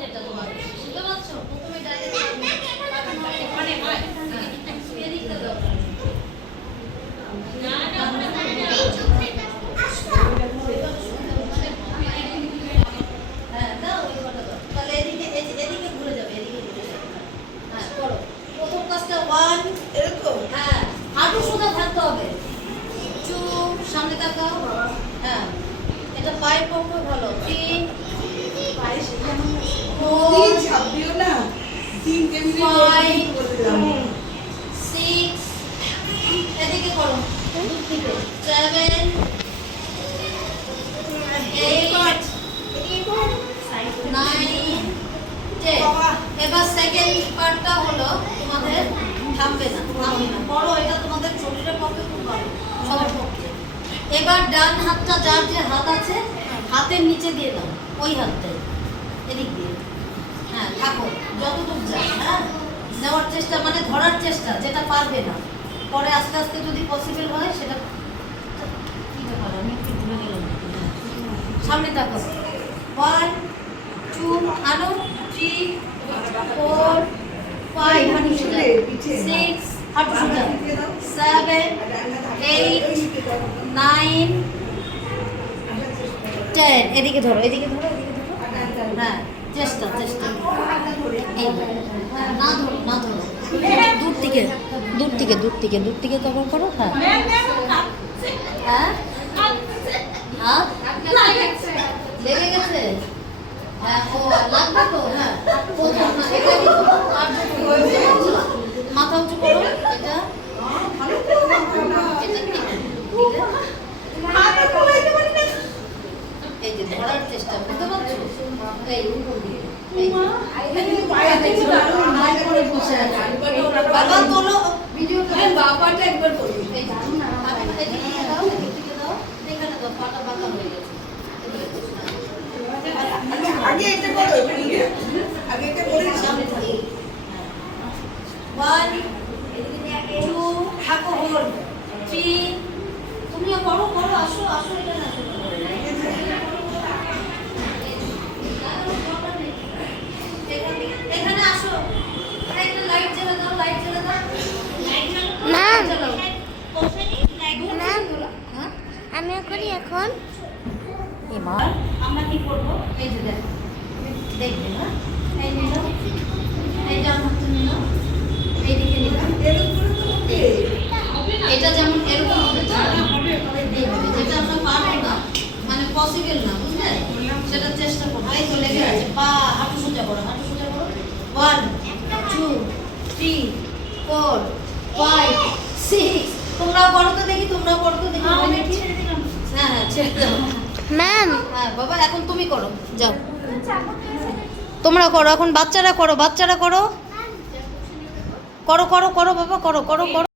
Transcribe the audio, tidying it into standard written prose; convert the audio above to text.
যেটা তোমার বুঝতে পারছো প্রথমে ডাইরেক্ট মানে হয় এদিকটা দাও না না হ্যাঁ দাও ওই কথা দাও তাহলে এদিকে এদিকে ঘুরে যাবে এদিকে ঘুরে যাবে হ্যাঁ করো প্রথম কাজটা 1 এরকম হ্যাঁ হাঁটু সোজা থাকতে হবে চুপ সামনে তাকাও হ্যাঁ এটা পায়ের পক্ষে ভালো 3 পায়ে সেখানে 4 ছাপিও না 3 কেমনি 6 এদিকে করো দূর থেকে 7 8 9 10 এবার সেকেন্ড পার্টটা হলো তোমাদের থামবে না করো এটা তোমাদের শরীরের পক্ষে খুব ভালো সবার পক্ষে এবার ডান হাতটা যার যে হাত আছে হাতের নিচে দিয়ে দাও ওই হাতটাই এদিক দিয়ে হ্যাঁ থাকো যতটুকু যায় হ্যাঁ নেওয়ার চেষ্টা মানে ধরার চেষ্টা যেটা পারবে না পরে আস্তে আস্তে যদি পসিবল হয় সেটা কি ব্যাপার আমি একটু ভুলে গেলাম সামনে তাকাও 1 2 আনো 3 4 5 হাঁটু সোজা 6 হাঁটু সোজা 7 8 9 10 এদিকে ধরো হ্যাঁ চেষ্টা এই না ধরো দূর থেকে তখন করো হ্যাঁ হ্যাঁ হাত লেগে গেছে হ্যাঁ ও লাগবে তো হ্যাঁ মাথা উঁচু করো এটা এই যে ধরার চেষ্টা করতে পারছো বাবা তোলো ভিডিও বাবাটা একবার করবি এই দাও এখানে দাও পাটা পাতা হয়ে গেছে আগে এটা করো আগে এটা করে সামনে থাকি 1 2 থাকো হোল্ড 3 তুমিও করো আসো এটা না এখানে আসো একটা লাইট জ্বালা দাও ম্যাম ম্যাম আমিও করি এখন এবার আমরা কি করব এই যে দেখবে না এই নিলাম এই যে আমরা নিলাম এইদিকে নিলাম এটা যেমন এরকম হবে যেটা আমরা পারবো না মানে পসিবল না বুঝলে সেটা চেষ্টা করবো এই তো লেগে আছে পা হাঁটু সোজা করো 1 2 3 4 5 6 তোমরা করো তো দেখি হ্যাঁ ছেড়ে দাও ম্যাম হ্যাঁ বাবা এখন তুমি করো যাও তোমরা করো এখন বাচ্চারা করো করো বাবা করো